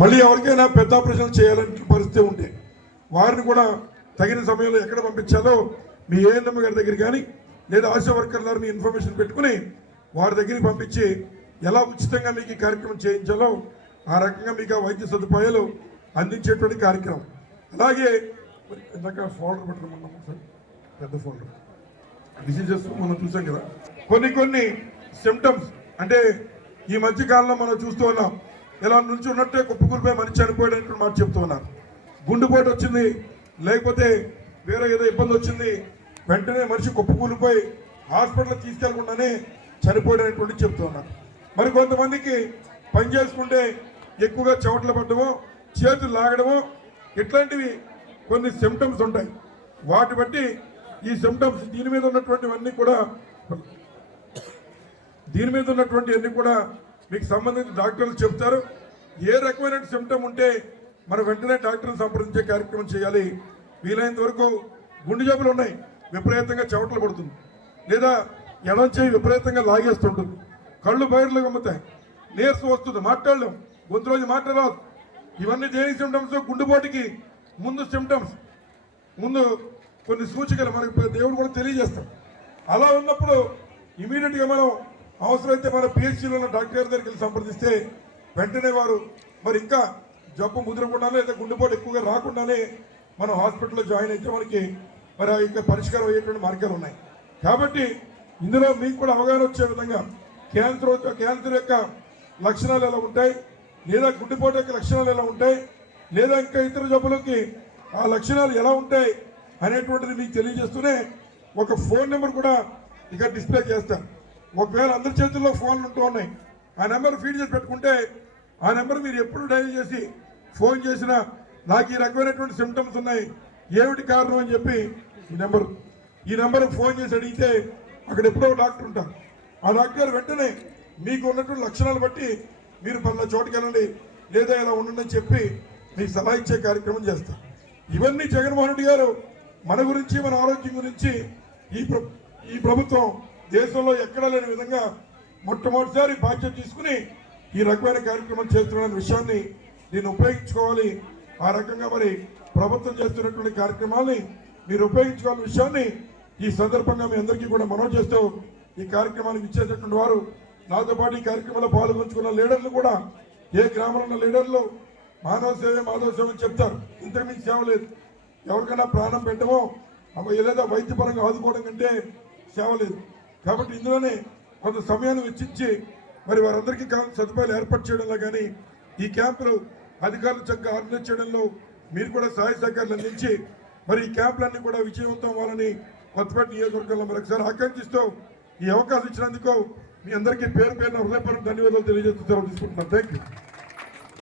మళ్ళీ ఎవరికైనా పెద్ద ఆపరేషన్ చేయాలంటే పరిస్థితి ఉంటే వారిని కూడా తగిన సమయంలో ఎక్కడ పంపించాలో మీ ఏఎన్ఎం గారి దగ్గర కానీ లేదా ఆశా వర్కర్ ద్వారా మీ ఇన్ఫర్మేషన్ పెట్టుకుని వారి దగ్గరికి పంపించి ఎలా ఉచితంగా మీకు ఈ కార్యక్రమం చేయించాలో ఆ రకంగా మీకు ఆ వైద్య సదుపాయాలు అందించేటువంటి కార్యక్రమం. అలాగే ఇందాక ఫోల్డర్ పెట్టుకున్నాం సార్, పెద్ద ఫోల్డర్ డిసీజెస్ మనం చూసాం కదా. కొన్ని సిమ్టమ్స్ అంటే ఈ మధ్య కాలంలో మనం చూస్తూ ఉన్నాం, ఇలా నుంచి ఉన్నట్టే కుప్పకూలిపోయి మనిషి చనిపోయాడనేటువంటి మాట చెప్తూ ఉన్నారు. గుండెపోటు వచ్చింది, లేకపోతే వేరే ఏదో ఇబ్బంది వచ్చింది, వెంటనే మనిషి కుప్పకూలిపోయి హాస్పిటల్ తీసుకెళ్లకుండానే చనిపోయాడనేటువంటి చెప్తూ ఉన్నారు. మరి కొంతమందికి పని చేసుకుంటే ఎక్కువగా చెమటలు పడ్డమో, చేతులు లాగడమో, ఇట్లాంటివి కొన్ని సిమ్టమ్స్ ఉంటాయి. వాటి బట్టి ఈ సిమ్టమ్స్ దీని మీద ఉన్నటువంటివన్నీ కూడా మీకు సంబంధించిన డాక్టర్లు చెప్తారు. ఏ రకమైన సిమ్టమ్ ఉంటే మనం వెంటనే డాక్టర్ని సంప్రదించే కార్యక్రమం చేయాలి. వీలైనంత వరకు గుండె జబ్బులు ఉన్నాయి, విపరీతంగా చెమటలు పడుతుంది, లేదా ఎడం చేయి విపరీతంగా లాగేస్తుంటుంది, కళ్ళు బయర్లు గమ్ముతాయి, నీరసం వస్తుంది, మాట్లాడలేం, గొంతు రోజు మాట్లాడరాదు. ఇవన్నీ దేని సిమ్టమ్స్? గుండెపోటుకి ముందు సిమ్టమ్స్, ముందు కొన్ని సూచికలు మనకి దేవుడు కూడా తెలియజేస్తాం. అలా ఉన్నప్పుడు ఇమీడియట్గా మనం అవసరమైతే మన పిహెచ్సిలో ఉన్న డాక్టర్ గారి దగ్గరికి వెళ్ళి సంప్రదిస్తే వెంటనే వారు మరి ఇంకా జబ్బు ముదిరకుండానే లేదా గుండెపోటు ఎక్కువగా రాకుండానే మనం హాస్పిటల్లో జాయిన్ అయితే మనకి మరి ఇంకా పరిష్కారం అయ్యేటువంటి మార్గాలు ఉన్నాయి. కాబట్టి ఇందులో మీకు కూడా అవగాహన వచ్చే విధంగా క్యాన్సర్ యొక్క లక్షణాలు ఎలా ఉంటాయి, లేదా గుండెపోటు యొక్క లక్షణాలు ఎలా ఉంటాయి, లేదా ఇంకా ఇతర జబ్బులకి ఆ లక్షణాలు ఎలా ఉంటాయి అనేటువంటిది మీకు తెలియజేస్తూనే ఒక ఫోన్ నెంబర్ కూడా ఇక్కడ డిస్ప్లే చేస్తాను. ఒకవేళ అందరి చేతుల్లో ఫోన్లు ఉంటూ ఉన్నాయి, ఆ నెంబర్ ఫీడ్ చేసి పెట్టుకుంటే ఆ నెంబర్ మీరు ఎప్పుడు డైల్ చేసి ఫోన్ చేసినా నాకు ఈ రకమైనటువంటి సిమ్టమ్స్ ఉన్నాయి, ఏమిటి కారణం అని చెప్పి ఈ నెంబర్కి ఫోన్ చేసి అడిగితే అక్కడ ఎప్పుడో డాక్టర్ ఉంటారు. ఆ డాక్టర్ వెంటనే మీకు ఉన్నటువంటి లక్షణాలు బట్టి మీరు పలానా చోటుకి వెళ్ళండి, లేదా ఇలా ఉండండి అని చెప్పి మీకు సలహా ఇచ్చే కార్యక్రమం చేస్తారు. ఇవన్నీ జగన్మోహన్ రెడ్డి గారు మన గురించి, మన ఆరోగ్యం గురించి ఈ ప్రభుత్వం దేశంలో ఎక్కడా లేని విధంగా మొట్టమొదటిసారి బాధ్యత తీసుకుని ఈ రకమైన కార్యక్రమం చేస్తున్న విషయాన్ని దీన్ని ఉపయోగించుకోవాలి. ఆ రకంగా మరి ప్రభుత్వం చేస్తున్నటువంటి కార్యక్రమాల్ని మీరు ఉపయోగించుకోవాలని విషయాన్ని ఈ సందర్భంగా మీ అందరికీ కూడా మనవి చేస్తూ, ఈ కార్యక్రమానికి ఇచ్చేటటువంటి వారు, నాతో పాటు ఈ కార్యక్రమంలో పాల్గొంచుకున్న లీడర్లు కూడా, ఏ గ్రామంలో ఉన్న లీడర్లు మాధవ సేవ అని చెప్తారు, ఇంతకుమించి సేవ లేదు. ఎవరికైనా ప్రాణం పెట్టమో లేదా వైద్యపరంగా ఆదుకోవడం కంటే సేవ లేదు. కాబట్టి ఇందులోనే కొంత సమయాన్ని వెచ్చించి మరి వారందరికీ కావాల్సిన సదుపాయాలు ఏర్పాటు చేయడంలో కానీ, ఈ క్యాంపులు అధికారులు చక్కగా ఆర్గనైజ్ చేయడంలో మీరు కూడా సహాయ సహకారాలు అందించి మరి ఈ క్యాంపులన్నీ కూడా విజయవంతం అవ్వాలని కొత్తపేట నియోజకవర్గంలో మరొకసారి ఆకాంక్షిస్తూ ఈ అవకాశం ఇచ్చినందుకు మీ అందరికీ పేరు పేరున హృదయపూర్వక ధన్యవాదాలు తెలియజేస్తూ తీసుకుంటున్నాను. Thank you.